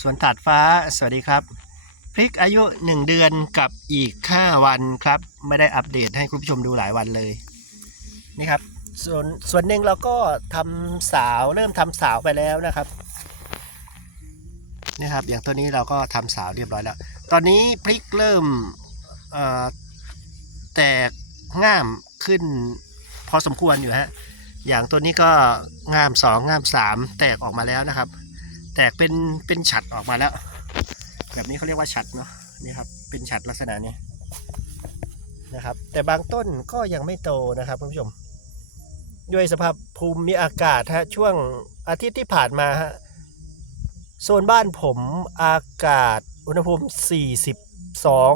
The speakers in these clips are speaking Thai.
สวนถาดฟ้าสวัสดีครับพริกอายุ 1 เดือนกับอีก 5 วันครับ ไม่ได้อัปเดตให้คุณผู้ชมดูหลายวันเลยนี่ครับ ส่วนส่วนหนึ่งเราก็ทำสาวเริ่มทำสาวไปแล้วนะครับนี่ครับ อย่างตัวนี้เราก็ทำสาวเรียบร้อยแล้ว ตอนนี้พริกเริ่มแตกง่ามขึ้น พอสมควรอยู่ฮะอย่างตัวนี้ก็ง่ามสองง่ามสามแตกออกมาแล้วนะครับ แตกเป็นเป็นฉัดออกมาแล้ว แบบนี้เขาเรียกว่าฉัดเนาะนี่ครับ เป็นฉัดลักษณะนี้นะครับ แต่บางต้นก็ยังไม่โตนะครับคุณผู้ชม ด้วยสภาพภูมิอากาศฮะช่วงอาทิตย์ที่ผ่านมาฮะโซนบ้านผมอากาศอุณหภูมิ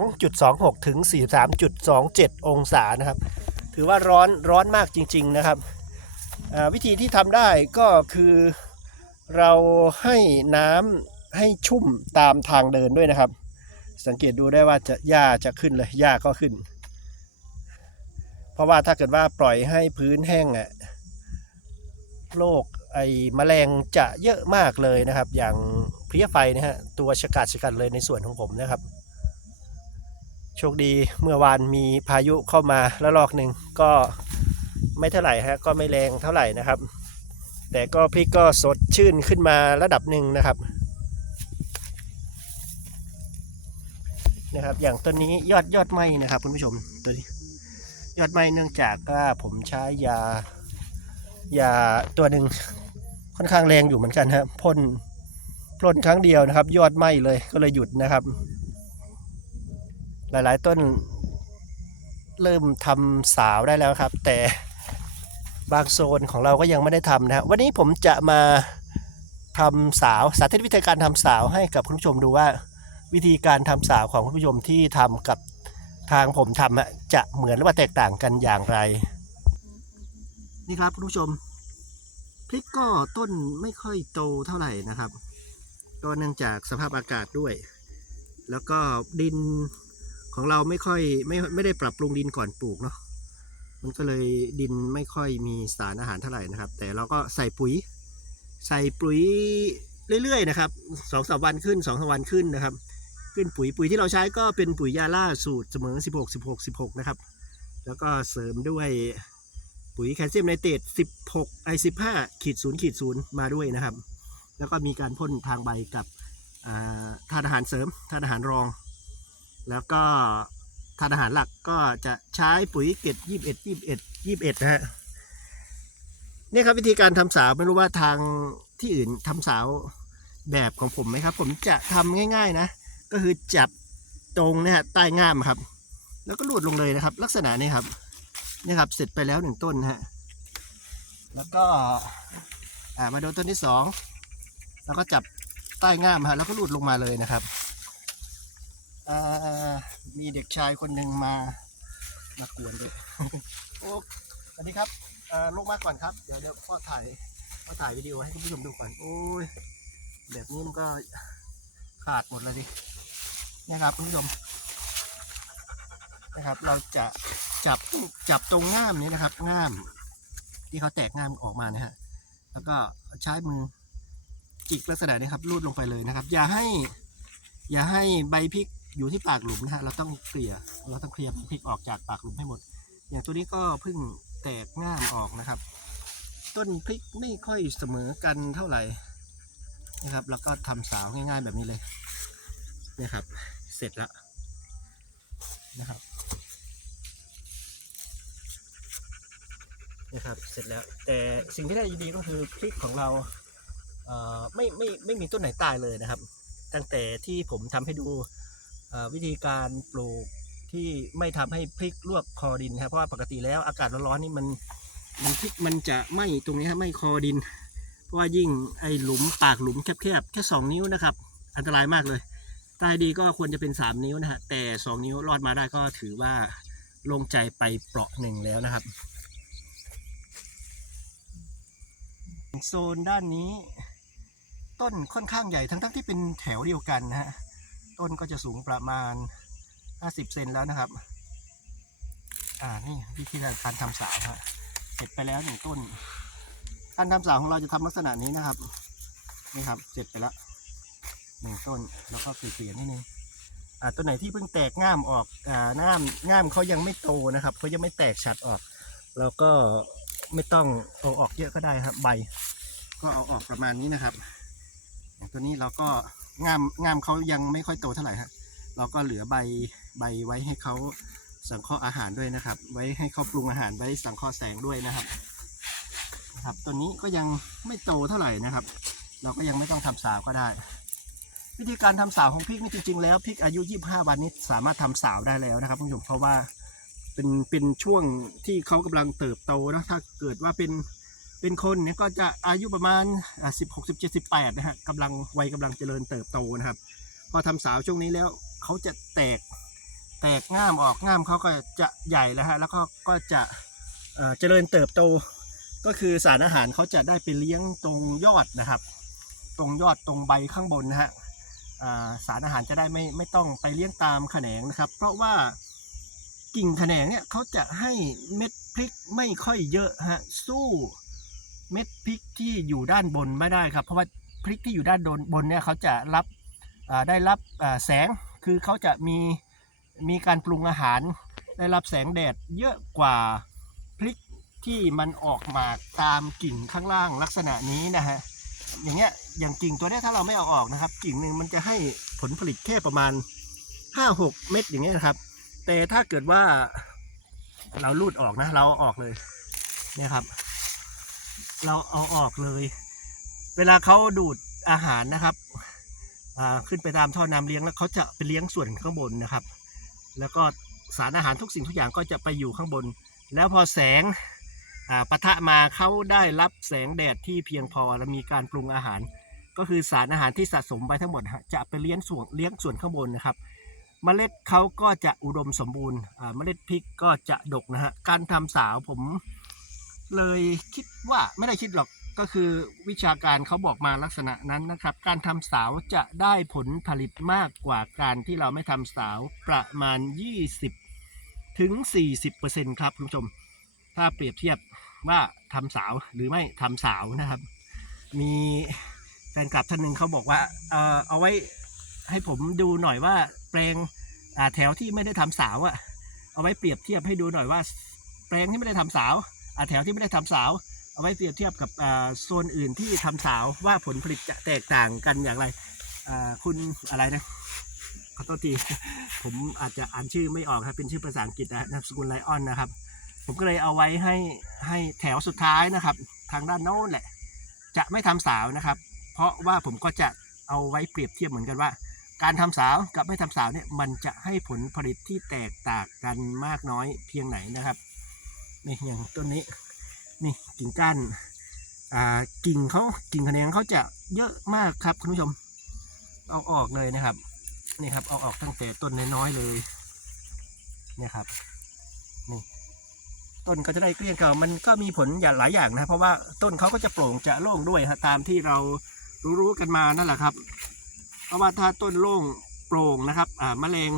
42.26 ถึง 43.27 องศานะครับ ถือว่าร้อนร้อนมากจริง ๆนะครับ วิธีที่ทำได้ก็คือ เราให้น้ำให้ชุ่มตามทางเดินด้วยนะครับ สังเกตดูได้ว่าจะหญ้าจะขึ้นเลยหญ้าก็ขึ้น เพราะว่าถ้าเกิดว่าปล่อยให้พื้นแห้งอะโรคไอ้แมลงจะเยอะมากเลยนะครับ อย่างเพลี้ยไฟนะฮะตัวชะกัดชะกัดเลยในส่วนของผมนะครับ โชคดีเมื่อวานมีพายุเข้ามาแล้วลอกหนึ่งก็ไม่เท่าไหร่ฮะก็ไม่แรงเท่าไหร่นะครับ แต่ก็พริกก็สดชื่นขึ้นมาระดับหนึ่งนะครับนะครับ อย่างต้นนี้ยอดยอดไม้นะครับคุณผู้ชมตัวนี้ยอดไม้เนื่องจากว่าผมใช้ยายาตัวหนึ่งค่อนข้างแรงอยู่เหมือนกันฮะพ่นพ่นครั้งเดียวนะครับ ยอดไหม้เลยก็เลยหยุดนะครับ หลายๆต้นเริ่มทำสาวได้แล้วครับ แต่ บางโซนของเราก็ยังไม่ได้ทำนะฮะวันนี้ผมจะมาทำสาวสาธิตวิธีการทำสาวให้กับคุณผู้ชมดูว่า วิธีการทำสาวของคุณผู้ชมที่ทำกับทางผมทำจะเหมือนหรือว่าแตกต่างกันอย่างไร นี่ครับคุณผู้ชมพริกก็ต้นไม่ค่อยโตเท่าไหร่นะครับ ก็เนื่องจากสภาพอากาศด้วย แล้วก็ดินของเราไม่ค่อยไม่ไม่ได้ปรับปรุงดินก่อนปลูกเนาะ มันก็เลยดินไม่ค่อยมีสารอาหารเท่าไหร่นะครับ แต่เราก็ใส่ปุ๋ย ใส่ปุ๋ยเรื่อยๆนะครับสองสามวันขึ้นสองสามวันขึ้นนะครับ ขึ้นปุ๋ยปุ๋ยที่เราใช้ก็เป็นปุ๋ยยาล่าสูตรเสมอ 16 16 16 นะครับ แล้วก็เสริมด้วยปุ๋ยแคลเซียมไนเตรต16ไอ15ขีด0ขีด0มาด้วยนะครับ แล้วก็มีการพ่นทางใบกับอ่าธาตุอาหารเสริมธาตุอาหารรอง แล้วก็ ธาตุอาหารหลักก็จะใช้ปุ๋ยเกต21 21 21นะฮะนี่ครับวิธีการทำสาวไม่รู้ว่าทางที่อื่นทำสาวแบบของผมไหมครับ ผมจะทำง่าย ๆนะ ก็คือจับตรงเนี่ยฮะใต้ง่ามครับ แล้วก็ลูดลงเลยนะครับ ลักษณะนี้ครับนี่ครับเสร็จไปแล้วหนึ่งต้นนะฮะแล้วก็อ่ามาดูต้นที่สองแล้วก็จับใต้ง่ามฮะแล้วก็ลูดลงมาเลยนะครับ มีเด็กชายคนหนึ่งมามากวนด้วยโอ้สวัสดีครับลงมาก่อนครับ เดี๋ยวเดี๋ยวพ่อถ่ายพ่อถ่ายวิดีโอให้คุณผู้ชมดูก่อน โอ้ย แบบนี้มันก็ขาดหมดเลยดินะครับคุณผู้ชมนะครับ เราจะจับจับตรงง่ามนี้นะครับ ง่าม ที่เขาแตกง่ามออกมานะฮะ แล้วก็ใช้มือจิกลักษณะนี้ครับรูดลงไปเลยนะครับ อย่าให้ อย่าให้ใบพริก อยู่ที่ปากหลุมนะฮะเราต้องเกลี่ยเราต้องเคลียร์พริกออกจากปากหลุมให้หมด อย่างตัวนี้ก็เพิ่งแตกง่ามออกนะครับ ต้นพริกไม่ค่อยเสมอกันเท่าไหร่นะครับ แล้วก็ทำสาวง่าย ๆแบบนี้เลยนะครับ เสร็จแล้วนะครับนะครับเสร็จแล้วแต่สิ่งที่ได้ดีก็คือพริกของเราเอ่อไม่ไม่ไม่มีต้นไหนตายเลยนะครับ ตั้งแต่ที่ผมทำให้ดู วิธีการปลูกที่ไม่ทำให้พริกลวกคอดินครับเพราะว่าปกติแล้วอากาศร้อนๆนี่มันมันพริกมันจะไหม่ตรงนี้ครับไหม่คอดิน เพราะว่ายิ่งไอหลุมปากหลุมแคบๆแค่สองนิ้วนะครับ อันตรายมากเลยตายดีก็ควรจะเป็น 3 นิ้วนะฮะแต่ 2 นิ้วรอดมาได้ก็ถือว่าโลงใจไปเปราะหนึ่งแล้วนะครับ โซนด้านนี้ ต้นค่อนข้างใหญ่ทั้งๆที่เป็นแถวเดียวกันนะฮะ ต้นก็จะสูงประมาณ 50 เซนแล้วนะครับ อ่า นี่วิธีการทำสาวฮะเสร็จไปแล้วหนึ่งต้น การทำสาวของเราจะทำลักษณะนี้นะครับ นี่ครับ เสร็จไปแล้วหนึ่งต้น แล้วก็เกลี่ยๆนิดนึงอ่าต้นไหนที่เพิ่งแตกง่ามออก อ่าง่ามง่ามเขายังไม่โตนะครับเขายังไม่แตกฉัดออก แล้วก็ไม่ต้องเอาออกเยอะก็ได้ครับ ใบ ก็เอาออกประมาณนี้นะครับ อย่างตัวนี้เราก็ งามงามเขายังไม่ค่อยโตเท่าไหร่ฮะเราก็เหลือใบใบไว้ให้เขาสังเคราะห์อาหารด้วยนะครับ ไว้ให้เขาปรุงอาหารไว้สังเคราะห์แสงด้วยนะครับครับตัวนี้ก็ยังไม่โตเท่าไหร่นะครับ เราก็ยังไม่ต้องทำสาวก็ได้ วิธีการทำสาวของพริกนี่จริงๆแล้วพริกอายุ 25 วันนี้สามารถทำสาวได้แล้วนะครับคุณผู้ชมเพราะว่าเป็นเป็นช่วงที่เขากำลังเติบโตนะถ้าเกิดว่าเป็น เป็นคนเนี่ยก็จะอายุประมาณอ่า16 17 18นะฮะกำลังวัยกำลังเจริญเติบโตนะครับ พอทำสาวช่วงนี้แล้วเขาจะแตกแตกง่ามออกง่ามเขาก็จะใหญ่แล้วฮะแล้วก็ก็จะเจริญเติบโต ก็คือสารอาหารเขาจะได้ไปเลี้ยงตรงยอดนะครับ ตรงยอดตรงใบข้างบนนะฮะสารอาหารจะได้ไม่ไม่ต้องไปเลี้ยงตามแขนงนะครับ เพราะว่ากิ่งแขนงเนี่ยเขาจะให้เม็ดพริกไม่ค่อยเยอะฮะสู้ เม็ดพริกที่อยู่ด้านบนไม่ได้ครับ เพราะว่าพริกที่อยู่ด้านบนเนี่ยเขาจะรับได้รับแสงคือเขาจะมีมีการปรุงอาหาร ได้รับแสงแดดเยอะกว่าพริกที่มันออกมาตามกิ่งข้างล่างลักษณะนี้นะฮะอย่างเงี้ยอย่างกิ่งตัวนี้ถ้าเราไม่เอาออกนะครับ กิ่งหนึ่งมันจะให้ผลผลิตแค่ประมาณ 5-6 เม็ดอย่างเงี้ยนะครับ แต่ถ้าเกิดว่าเราลูดออกนะ เราออกเลยเนี่ยครับ เราเอาออกเลย เวลาเขาดูดอาหารนะครับอ่าขึ้นไปตามท่อน้ำเลี้ยงแล้วเขาจะไปเลี้ยงส่วนข้างบนนะครับ แล้วก็สารอาหารทุกสิ่งทุกอย่างก็จะไปอยู่ข้างบน แล้วพอแสงอ่าปะทะมาเขาได้รับแสงแดดที่เพียงพอและมีการปรุงอาหาร ก็คือสารอาหารที่สะสมไปทั้งหมดจะไปเลี้ยงส่วนเลี้ยงส่วนข้างบนนะครับเมล็ดเขาก็จะอุดมสมบูรณ์อ่าเมล็ดพริกก็จะดกนะฮะการทำสาวผม เลยคิดว่าไม่ได้คิดหรอกก็คือวิชาการเขาบอกมาลักษณะนั้นนะครับ การทำสาวจะได้ผลผลิตมากกว่าการที่เราไม่ทำสาวประมาณ 20 ถึง 40%ครับคุณผู้ชม ถ้าเปรียบเทียบว่าทำสาวหรือไม่ทำสาวนะครับ มีแฟนคลับท่านหนึ่งเขาบอกว่าเออเอาไว้ให้ผมดูหน่อยว่าแปลงอ่าแถวที่ไม่ได้ทำสาวอะเอาไว้เปรียบเทียบให้ดูหน่อยว่า แปลงที่ไม่ได้ทำสาว แถวที่ไม่ได้ทำสาว เอาไว้เปรียบเทียบกับโซนอื่นที่ทำสาวว่าผลผลิตจะแตกต่างกันอย่างไรคุณอะไรนะขอโทษทีผมอาจจะอ่านชื่อไม่ออกครับเป็นชื่อภาษาอังกฤษนะนามสกุลไลออนนะครับ ผมก็เลยเอาไว้ให้ให้แถวสุดท้ายนะครับ ทางด้านโน้นแหละ จะไม่ทำสาวนะครับ เพราะว่าผมก็จะเอาไว้เปรียบเทียบเหมือนกันว่า การทำสาวกับไม่ทำสาวเนี่ยมันจะให้ผลผลิตที่แตกต่างกันมากน้อยเพียงไหนนะครับ นี่อย่างต้นนี้นี่กิ่งก้านอ่ากิ่งเขากิ่งแขนงเขาจะเยอะมากครับคุณผู้ชม เอาออกเลยนะครับนี่ครับเอาออกตั้งแต่ต้นน้อยๆเลยเนี่ยครับนี่ต้นก็จะได้เกลี้ยงเกลามันก็มีผลอย่างหลายอย่างนะ เพราะว่าต้นเขาก็จะโปร่งจะโล่งด้วยฮะตามที่เรารู้ๆกันมานั่นแหละครับ เพราะว่าถ้าต้นโล่งโปร่งนะครับอ่าแมลง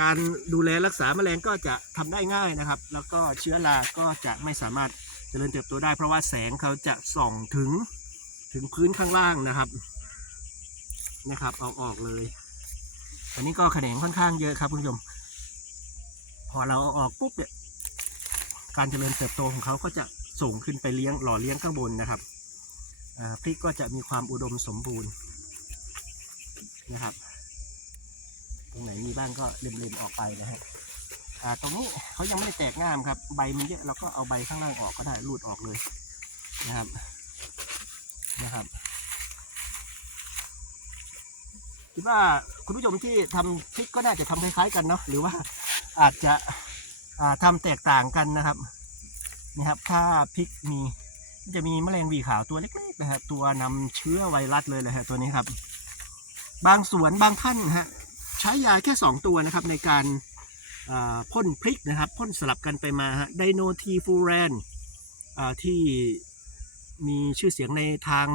การดูแลรักษาแมลงก็จะทำได้ง่ายนะครับ แล้วก็เชื้อรา ก็จะไม่สามารถเจริญเติบโตได้ เพราะว่าแสงเขาจะส่องถึงถึงพื้นข้างล่างนะครับนะครับเอาออกเลยอันนี้ก็แขนงค่อนข้างเยอะครับคุณผู้ชม พอเราเอาออกปุ๊บเนี่ยการเจริญเติบโตของเขาก็จะส่งขึ้นไปเลี้ยงหล่อเลี้ยงข้างบนนะครับพริกก็จะมีความอุดมสมบูรณ์นะครับ ตรงไหนมีบ้างก็เล็มๆออกไปนะฮะอ่าตรงนี้เขายังไม่ได้แตกง่ามครับ ใบมันเยอะเราก็เอาใบข้างล่างออกก็ได้รูดออกเลยนะครับนะครับคิดว่าคุณผู้ชมที่ทำพริกก็น่าจะทำคล้ายๆกันเนาะหรือว่าอาจจะอ่าทำแตกต่างกันนะครับนี่ครับ ถ้าพริกมีจะมีแมลงวีขาวตัวเล็กๆนะฮะตัวนำเชื้อไวรัสเลยแหละฮะตัวนี้ครับ บางสวนบางท่านฮะ ใช้ยาแค่ 2 ตัวนะครับในการพ่นพริกนะครับพ่นสลับกันไปมาฮะไดโนทีฟูแรนที่มีชื่อเสียงในทาง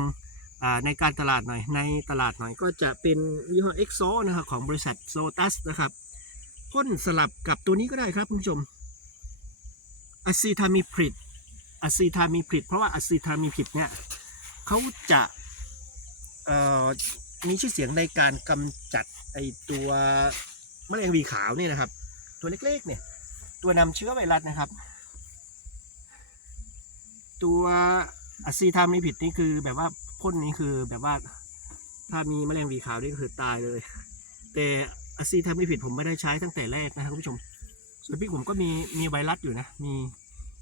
ในการตลาดหน่อยในตลาดหน่อยก็จะเป็นยี่ห้อเอ็กโซนะครับของบริษัทโซตัสนะครับพ่นสลับกับตัวนี้ก็ได้ครับคุณผู้ชมอะซีทามิพริดอะซีทามิพริดเพราะว่าอะซีทามิพริดเนี่ยเขาจะมีชื่อเสียงในการกำจัด ไอตัวมะเร็งวีขาวนี่นะครับ ตัวเล็กๆเนี่ย ตัวนำเชื้อไวรัสนะครับ ตัวอะซีทามีผิดนี่คือแบบว่าพ่นนี่คือแบบว่าถ้ามีมะเร็งวีขาวนี่ก็คือตายเลย แต่อะซีทามีผิดผมไม่ได้ใช้ตั้งแต่แรกนะครับคุณผู้ชมส่วนพริกผมก็มีมีไวรัสอยู่นะ มี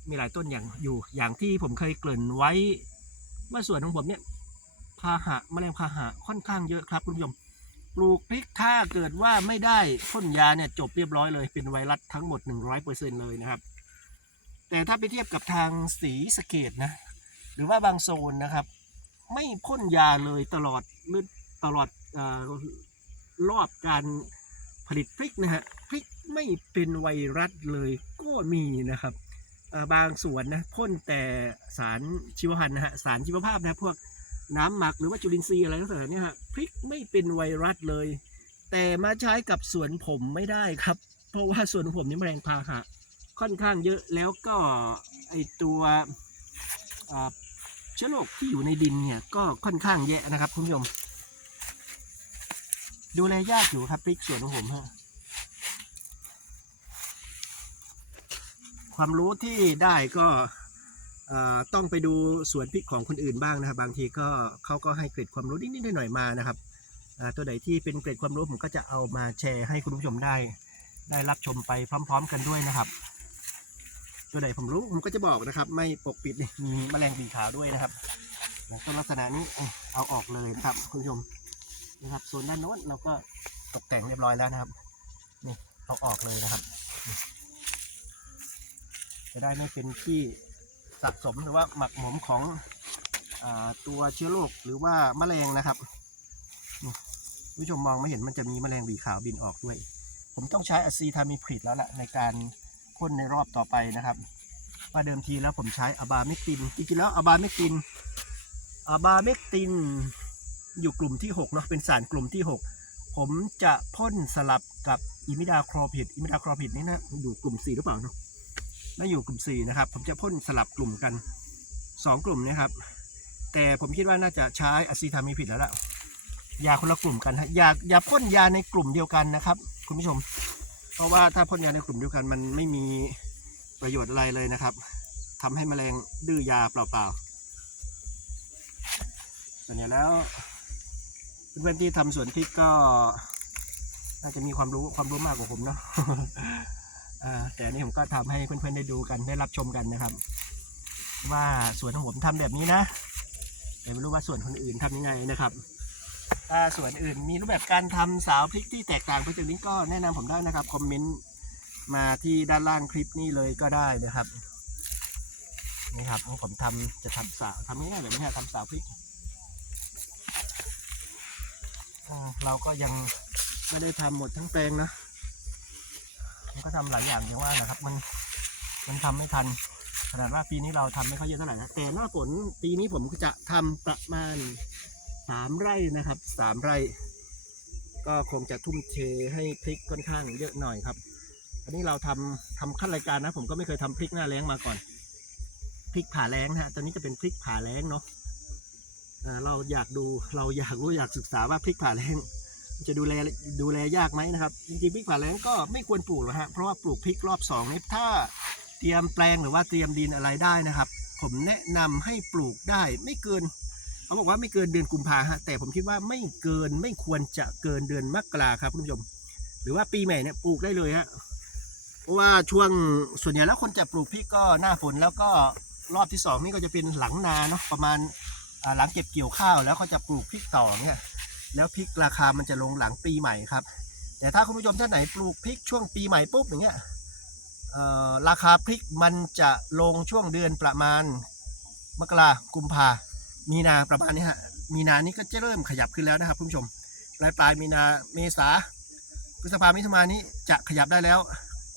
มีหลายต้นอย่างอยู่อย่างที่ผมเคยเกริ่นไว้ว่าส่วนของผมเนี่ยพาหะแมลงพาหะค่อนข้างเยอะครับคุณผู้ชม ปลูกพริกถ้าเกิดว่าไม่ได้พ่นยาเนี่ยจบเรียบร้อยเลยเป็นไวรัสทั้งหมด 100%เลยนะครับ แต่ถ้าไปเทียบกับทางสีสเกตนะ หรือว่าบางโซนนะครับ ไม่พ่นยาเลยตลอดตลอดอรอบการผลิตพริกนะฮะพริกไม่เป็นไวรัสเลยก็มีนะครับบางส่วนนะพ่นแต่สารชีวพันธุ์นะฮะสารชีวภาพนะพวก น้ำหมักหรือว่าจุลินทรีย์อะไรต่างๆเนี่ยฮะพริกไม่เป็นไวรัสเลย แต่มาใช้กับสวนผมไม่ได้ครับ เพราะว่าสวนผมนี่แมลงพาหะค่อนข้างเยอะแล้วก็ไอตัวเชื้อโรคที่อยู่ในดินเนี่ยก็ค่อนข้างแย่นะครับคุณผู้ชมดูแลยากอยู่ครับพริกสวนของผมฮะความรู้ที่ได้ก็ ต้องไปดูสวนพริกของคนอื่นบ้างนะครับ บางทีก็เขาก็ให้เกร็ดความรู้นิดๆหน่อยๆมานะครับตัวไหนที่เป็นเกร็ดความรู้ผมก็จะเอามาแชร์ให้คุณผู้ชมได้ ได้รับชมไปพร้อม ๆ กันด้วยนะครับ ตัวไหนผมรู้ผมก็จะบอกนะครับ ไม่ปกปิดมีแมลงปีขาวด้วยนะครับต้นลักษณะนี้เอาออกเลยนะครับคุณผู้ชมนะครับส่วนด้านโน้นเราก็ตกแต่งเรียบร้อยแล้วนะครับนี่เอาออกเลยนะครับ จะได้ไม่เป็นที่ สะสมหรือว่าหมักหมมของอตัวเชื้อโรคหรือว่าแมลงนะครับผู้ชมมองไม่เห็นมันจะมีแมลงหวีขาวบินออกด้วย ผมต้องใช้อะซีทามิพริดแล้วแหละในการพ่นในรอบต่อไปนะครับว่าเดิมทีแล้วผมใช้อะบาเมกตินจริงๆแล้วอะบาเมกตินอะบาเมกตินอยู่กลุ่มที่6เนาะเป็นสารกลุ่มที่ 6 ผมจะพ่นสลับกับอิมิดาคลอพิดอิมิดาคลอพิดนี่นะอยู่กลุ่ม 4 หรือเปล่าเนาะ ไม่อยู่กลุ่ม 4 นะครับ ผมจะพ่นสลับกลุ่มกัน 2 กลุ่มนะครับ แต่ผมคิดว่าน่าจะใช้อะซีทามิผิดแล้วล่ะยาคนละกลุ่มกันฮะอย่าอย่าพ่นยาในกลุ่มเดียวกันนะครับ คุณผู้ชม เพราะว่าถ้าพ่นยาในกลุ่มเดียวกันมันไม่มีประโยชน์อะไรเลยนะครับทำให้แมลงดื้อยาเปล่าๆส่วนใหญ่แล้วเพื่อนๆที่ทำสวนพริกก็น่าจะมีความรู้ความรู้มากกว่าผมเนาะ แต่อันนี่ผมก็ทำให้เพื่อนๆได้ดูกันได้รับชมกันนะครับ ว่าสวนของผมทำแบบนี้นะแต่ไม่รู้ว่าสวนคนอื่นทำยังไงนะครับ ถ้าสวนอื่นมีรูปแบบการทำสาวพริกที่แตกต่างไปจากนี้ก็แนะนำผมได้นะครับคอมเมนต์มาที่ด้านล่างคลิปนี้เลยก็ได้นะครับนี่ครับผมทำจะทำสาวทำง่ายๆแบบนี้ฮะทำสาวพริกเราก็ยังไม่ได้ทำหมดทั้งแปลงนะ มันก็ทำหลายอย่างอย่างว่านะครับ มันมันทำไม่ทันขนาดว่าปีนี้เราทำไม่ค่อยเยอะเท่าไหร่นะแต่หน้าฝนปีนี้ผมก็จะทำประมาณสามไร่นะครับสามไร่ ก็คงจะทุ่มเทให้พริกค่อนข้างเยอะหน่อยครับอันนี้เราทำทำขั้นรายการนะ ผมก็ไม่เคยทำพริกหน้าแล้งมาก่อนพริกผ่าแล้งนะฮะตอนนี้จะเป็นพริกผ่าแล้งเนาะเราอยากดูเราอยากรู้อยากศึกษาว่าพริกผ่าแล้ง จะดูแลดูแลยากไหมนะครับ จริงๆพริกผ่าแล้งก็ไม่ควรปลูกหรอกฮะเพราะว่าปลูกพริกรอบสองนี่ถ้าเตรียมแปลงหรือว่าเตรียมดินอะไรได้นะครับ ผมแนะนำให้ปลูกได้ไม่เกินเขาบอกว่าไม่เกินเดือนกุมภาฮะแต่ผมคิดว่าไม่เกินไม่ควรจะเกินเดือนมกราครับคุณผู้ชม หรือว่าปีใหม่เนี่ยปลูกได้เลยฮะเพราะว่าช่วงส่วนใหญ่แล้วคนจะปลูกพริกก็หน้าฝนแล้วก็รอบที่สองนี่ก็จะเป็นหลังนาเนาะประมาณหลังเก็บเกี่ยวข้าวแล้วก็จะปลูกพริกต่อเนี่ย แล้วพริกราคามันจะลงหลังปีใหม่ครับ แต่ถ้าคุณผู้ชมท่านไหนปลูกพริกช่วงปีใหม่ปุ๊บอย่างเงี้ยราคาพริกมันจะลงช่วงเดือนประมาณมกรากุมภามีนาประมาณนี้ฮะมีนานี้ก็จะเริ่มขยับขึ้นแล้วนะครับคุณผู้ชมปลายปลายมีนาเมษาพฤษภามิถุนายนนี้จะขยับได้แล้ว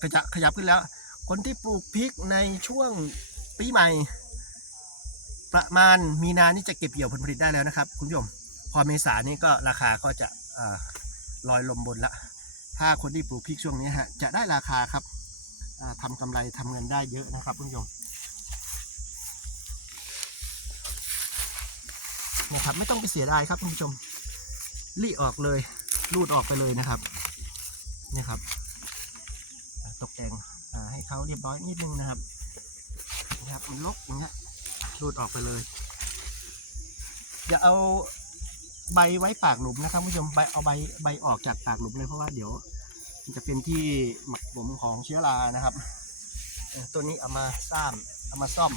ก็จะขยับขึ้นแล้ว คนที่ปลูกพริกในช่วงปีใหม่ ประมาณมีนานี่จะเก็บเกี่ยวผลผลิตได้แล้วนะครับ คุณผู้ชม พอเมษานี้ก็ราคาก็จะอลอยลมบนละ ถ้าคนที่ปลูกพริกช่วงนี้ฮะจะได้ราคาครับอ่าทำกำไรทำเงินได้เยอะนะครับคุณผู้ชมนะครับไม่ต้องไปเสียดายครับคุณผู้ชมรีออกเลยรูดออกไปเลยนะครับนี่ครับ ตกแต่งให้เขาเรียบร้อยนิดนึงนะครับนะครับลกอย่างเงี้ยรูดออกไปเลยอย่าเอา ใบไว้ปากหลุมนะครับคุณผู้ชมใบเอาใบใบออกจากปากหลุมเลยเพราะว่าเดี๋ยวมันจะเป็นที่หมักหมมของเชื้อรานะครับตัวนี้เอามาซ่อมเอามาซ่อม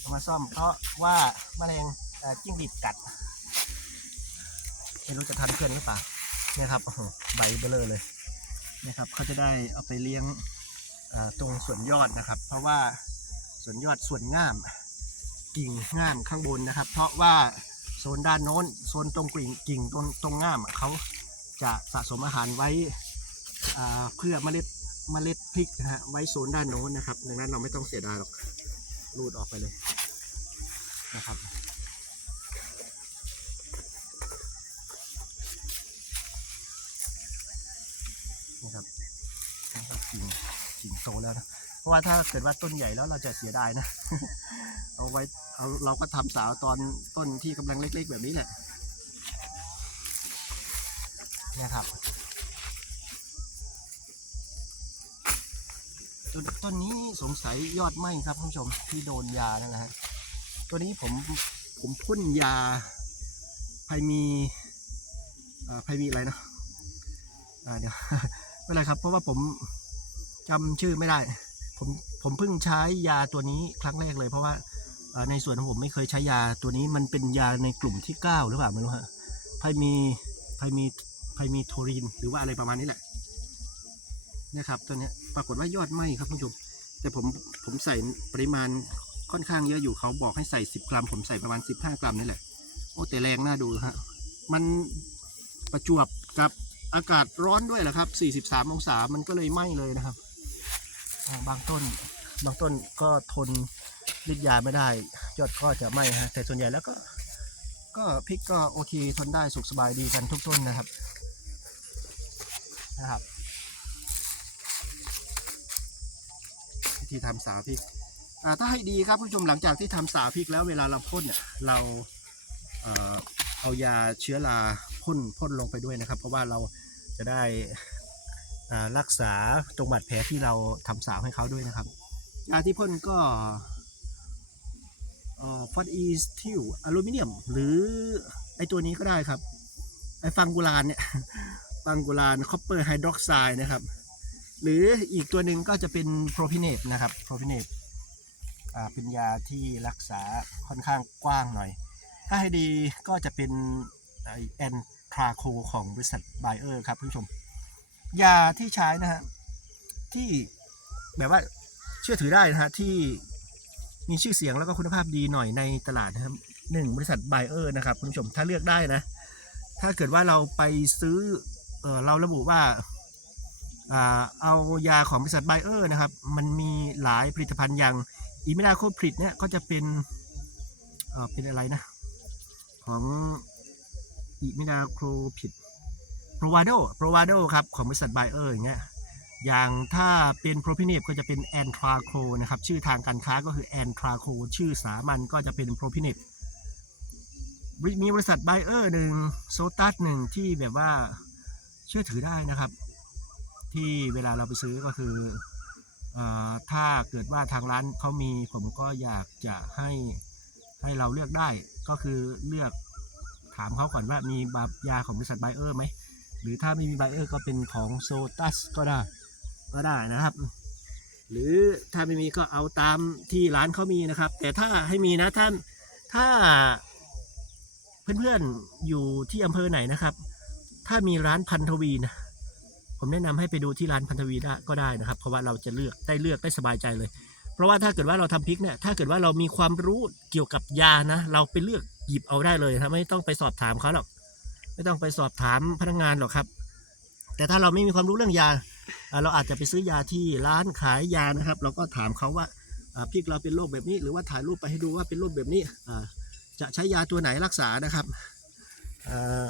เอามาซ่อม เพราะว่าแมลงจิ้งหรีดกัดไม่รู้จะทันเพื่อนหรือเปล่าเนี่ยครับโอ้โหใบเบลอเลยนะครับเขาจะได้เอาไปเลี้ยงตรงส่วนยอดนะครับ เพราะว่าส่วนยอดส่วนง่ามกิ่งง่ามข้างบนนะครับ เพราะว่า นด้านโน้นโซนตรงกิ่งกิ่งตรงตรงง่ามเขาจะสะสมอาหารไว้เพื่อเมล็ดเมล็ดพริกนะฮะไว้โซนด้านโน้นนะครับดังนั้นเราไม่ต้องเสียดายหรอกรูดออกไปเลยนะครับนี่ครับนี่ครับกิ่งกิ่งโตแล้วนะเพราะว่าถ้าเกิดว่าต้นใหญ่แล้วเราจะเสียดายนะ เอาไว้ เอาเราก็ทำสาวตอนต้นที่กำลังเล็ก ๆ แบบนี้แหละเนี่ยครับต้นต้นนี้สงสัยยอดไหมครับท่านผู้ชมที่โดนยานั่นแหละฮะตัวนี้ผมผมพ่นยาไพมีอ่าไพมีอะไรนะอ่าเดี๋ยวไม่ไรครับเพราะว่าผมจำชื่อไม่ได้ ผมผมเพิ่งใช้ยาตัวนี้ครั้งแรกเลยเพราะว่า ในส่วนของผมไม่เคยใช้ยาตัวนี้มันเป็นยาในกลุ่มที่เก้าหรือเปล่าไม่รู้ฮะไพมีไพมีไพมีโทรินหรือว่าอะไรประมาณนี้แหละนะครับตัวนี้ปรากฏว่ายอดไหมครับคุณผู้ชม แต่ผมผมใส่ปริมาณค่อนข้างเยอะอยู่เขาบอกให้ใส่ 10 กรัม ผมใส่ประมาณ 15 กรัมนี่แหละ โอ้แต่แรงน่าดูฮะมันประจวบกับอากาศร้อนด้วยแหละครับ 43 องศามันก็เลยไหม้เลยนะครับ บางต้นบางต้นก็ทน ฤทธิ์ยาไม่ได้ยอดก็จะไหม้ฮะแต่ส่วนใหญ่แล้วก็ ก็พริกก็โอเคทนได้สุขสบายดีกันทุกต้นนะครับนะครับวิธีทำสาพริกอ่าถ้าให้ดีครับผู้ชมหลังจากที่ทำสาพริกแล้วเวลาเราพ่นเนี่ยเราเอ่อเอายาเชื้อราพ่นพ่นลงไปด้วยนะครับ เพราะว่าเราจะได้อ่ารักษาตรงบาดแผลที่เราทำสาวให้เขาด้วยนะครับยาที่พ่นก็ ฟอสอีสทิลอลูมิเนียม หรือไอตัวนี้ก็ได้ครับ ไอฟังกูลานเนี่ย ฟังกูลานคอปเปอร์ไฮดรอกไซด์นะครับ หรืออีกตัวหนึ่งก็จะเป็นโพรพิเนตนะครับโพรพิเนตอ่าเป็นยาที่รักษาค่อนข้างกว้างหน่อย ถ้าให้ดีก็จะเป็นแอนทราโคของบริษัทไบเออร์ครับคุณผู้ชม ยาที่ใช้นะฮะที่แบบว่าเชื่อถือได้นะฮะที่ มีชื่อเสียงแล้วก็คุณภาพดีหน่อยในตลาดนะครับหนึ่งบริษัทไบเออร์นะครับคุณผู้ชมถ้าเลือกได้นะ ถ้าเกิดว่าเราไปซื้อเออเราระบุว่าเอายาของบริษัทไบเออร์นะครับ มันมีหลายผลิตภัณฑ์อย่างอีเมดาโคพริดเนี่ยก็จะเป็นเออเป็นอะไรนะ ของอีเมดาโคพริดโปรวาโดโปรวาโดครับของบริษัทไบเออร์อย่างเงี้ย อย่างถ้าเป็นโปรพิเนปก็จะเป็นแอนทราโคนะครับชื่อทางการค้าก็คือแอนทราโคชื่อสามัญก็จะเป็นโปรพิเนปมีบริษัทไบเออร์หนึ่งโซตัสหนึ่งที่แบบว่าเชื่อถือได้นะครับ ที่เวลาเราไปซื้อก็คืออถ้าเกิดว่าทางร้านเขามีผมก็อยากจะให้ให้เราเลือกได้ก็คือเลือกถามเขาก่อนว่ามีบยาของบริษัทไบเออร์ไหมหรือถ้าไม่มีไบเออร์ก็เป็นของโซตัสก็ได้ ก็ได้นะครับ หรือถ้าไม่มีก็เอาตามที่ร้านเขามีนะครับ แต่ถ้าให้มีนะท่านถ้าเพื่อนๆอยู่ที่อำเภอไหนนะครับ ถ้ามีร้านพันธวีนะผมแนะนำให้ไปดูที่ร้านพันธวีได้ก็ได้นะครับ เพราะว่าเราจะเลือกได้เลือกได้สบายใจเลย เพราะว่าถ้าเกิดว่าเราทำพริกเนี่ยถ้าเกิดว่าเรามีความรู้เกี่ยวกับยานะเราไปเลือกหยิบเอาได้เลยนะไม่ต้องไปสอบถามเขาหรอก ไม่ต้องไปสอบถามพนักงานหรอกครับ แต่ถ้าเราไม่มีความรู้เรื่องยา เราอาจจะไปซื้อยาที่ร้านขายยานะครับ เราก็ถามเขาว่าพริกเราเป็นโรคแบบนี้ หรือว่าถ่ายรูปไปให้ดูว่าเป็นโรคแบบนี้จะใช้ยาตัวไหนรักษานะครับอ่า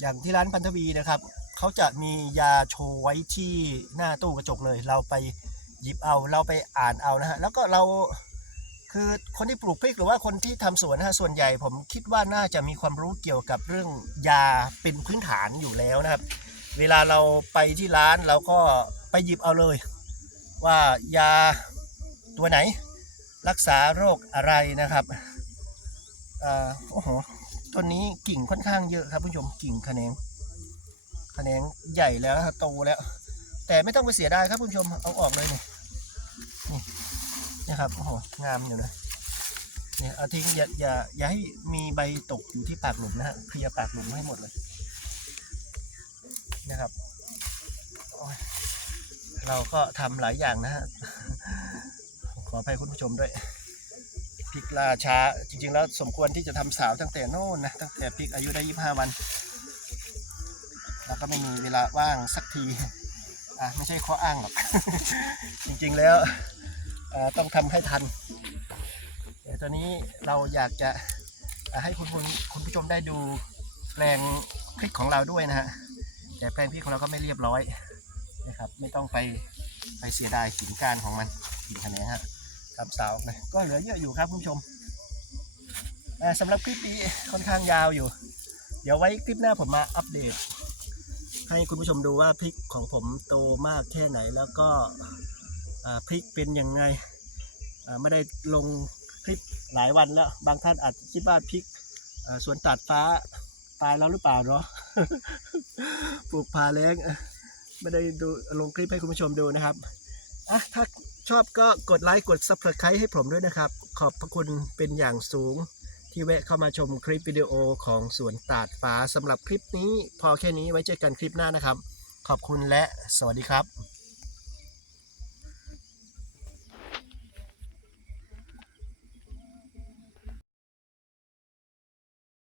อย่างที่ร้านพันธวีนะครับเขาจะมียาโชว์ไว้ที่หน้าตู้กระจกเลย เราไปหยิบเอาเราไปอ่านเอานะฮะแล้วก็เรา คือคนที่ปลูกพริกหรือว่าคนที่ทำสวนนะฮะส่วนใหญ่ผมคิดว่าน่าจะมีความรู้เกี่ยวกับเรื่องยาเป็นพื้นฐานอยู่แล้วนะครับ เวลาเราไปที่ร้านเราก็ไปหยิบเอาเลย ว่ายาตัวไหน รักษาโรคอะไรนะครับอ่าโอ้โหต้นนี้กิ่งค่อนข้างเยอะครับผู้ชมกิ่งขะแขนงขะแขนงใหญ่แล้วนะโตแล้ว แต่ไม่ต้องไปเสียดายครับผู้ชมเอาออกเลยเนี่นี่ นะครับโอ้โหงามอยู่นะเนี่ยเอาทิ้งอย่าอย่าอย่าให้มีใบตกอยู่ที่ปากหลุมนะฮะเคลียร์ปากหลุมให้หมดเลยนะครับเราก็ทำหลายอย่างนะฮะขออภัยคุณผู้ชมด้วยพริกล่าช้าจริง ๆ แล้วสมควรที่จะทำสาวตั้งแต่โน่นนะตั้งแต่พริกอายุได้ 25 วัน แล้วก็ไม่มีเวลาว่างสักทีอะไม่ใช่ข้ออ้างหรอกจริง ๆ แล้ว ต้องทำให้ทันเดี๋ยวตอนนี้เราอยากจะให้คุณคุณคุณผู้ชมได้ดูแปลงพริกของเราด้วยนะฮะแต่แปลงพริกของเราก็ไม่เรียบร้อยนะครับ ไม่ต้องไปไปเสียดายกิ่งก้านของมันกิ่งคะแนนฮะทำสาวนะก็เหลือเยอะอยู่ครับคุณผู้ชมสำหรับคลิปนี้ค่อนข้างยาวอยู่ เดี๋ยวไว้คลิปหน้าผมมาอัปเดต ให้คุณผู้ชมดูว่าพริกของผมโตมากแค่ไหนแล้วก็ พริกเป็นยังไงไม่ได้ลงคลิปหลายวันแล้ว บางท่านอาจจะคิดว่าพริกสวนตัดฟ้าตายแล้วหรือเปล่าเนาะปลูกพาแล้งไม่ได้ดูลงคลิปให้คุณผู้ชมดูนะครับอะถ้าชอบก็กดไลค์กด subscribe ให้ผมด้วยนะครับ ขอบพระคุณเป็นอย่างสูง ที่แวะเข้ามาชมคลิปวิดีโอของสวนตาดฟ้าสำหรับคลิปนี้ พอแค่นี้ไว้เจอกันคลิปหน้านะครับ ขอบคุณและสวัสดีครับ